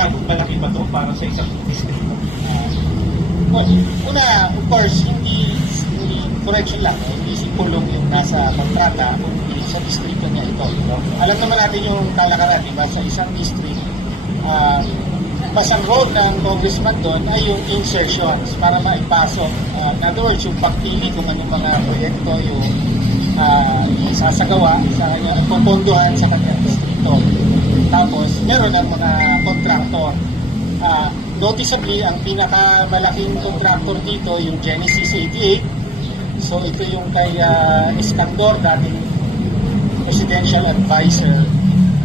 masyadong malaki ba ito para sa isang distrito? Well, una, of course, hindi correction lang, hindi si Pulong yung nasa kontrata, kundi sa distrito niya ito. No? Alam naman natin yung kalakaran, di ba? Sa isang district, mas ang role ng congressman doon ay yung insertions para maipasok. In other words, yung pagpili kung anong mga proyekto yung sasagawa sa kanya, pupondohan sa kanyang distrito. Tapos, meron ang mga contractor. Noticeably, ang pinakamalaking contractor dito, yung Genesis 88. So, ito yung kay Escandor, dating presidential advisor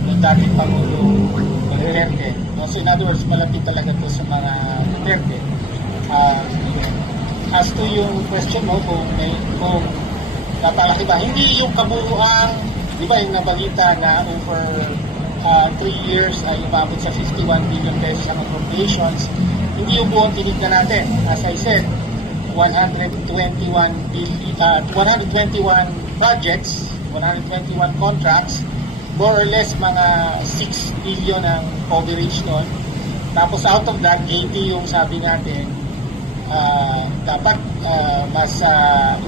ng dating Pangulong Duterte. So, in other words, malapit talaga ito sa mga Duterte. As to yung question mo, kung napalaki ba, hindi yung kabuuan, di ba yung nabalita na over 3 years ay umabot sa 51 billion pesos ang appropriations, hindi yung buong tinignan natin. As I said, 121 projects, 121 contracts, more or less mga 6 billion ang coverage nun. Tapos out of that, 80 yung sabi natin, dapat mas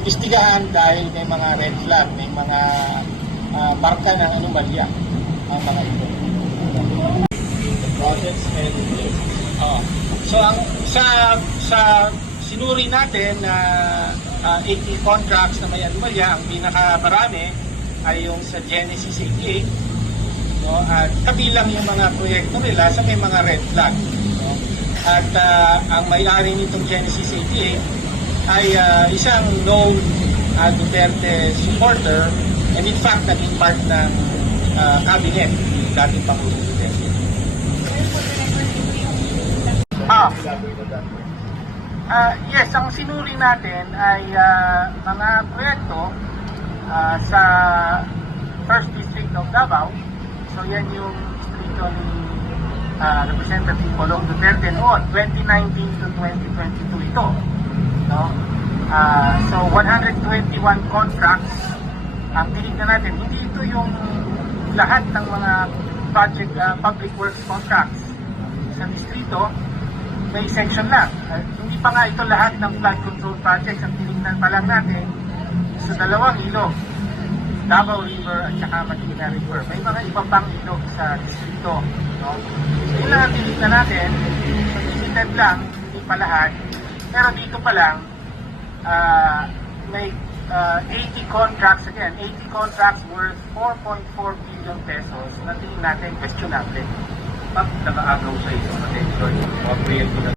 imbestigahan dahil may mga red flag, may mga marka ng anomalya ang mga ito. Projects and So ang sa sinuri natin na 80 contracts na may anomalya, ang pinakamarami ay yung sa Genesis 88, no? At kabilang yung mga proyekto nila sa may mga red flag, no? At ang may-ari nitong Genesis 88 ay isang known Duterte supporter, and in fact naging part ng cabinet ni dating Pangulong Duterte. Yes, ang sinuri natin ay mga proyekto sa First District of Davao. So yan yung distrito ni Representative Pulong Duterte noon, 2019 to 2022 ito. No? So 121 contracts ang tinignan natin. Hindi ito yung lahat ng mga project public works contracts sa distrito. May section lang. Hindi pa nga ito lahat ng flood control projects ang tinignan pa lang natin sa dalawang ilog, Davao River at saka Magdalena River. May mga iba pang ilog sa distrito. No? Yun lang ang tinignan natin. So, limited lang, hindi pa lahat. Pero dito pa lang, may 80 contracts, again, 80 contracts worth 4.4 billion pesos na tingin natin questionable. pag nakaagaw sa iyo, attention, mga proyekto na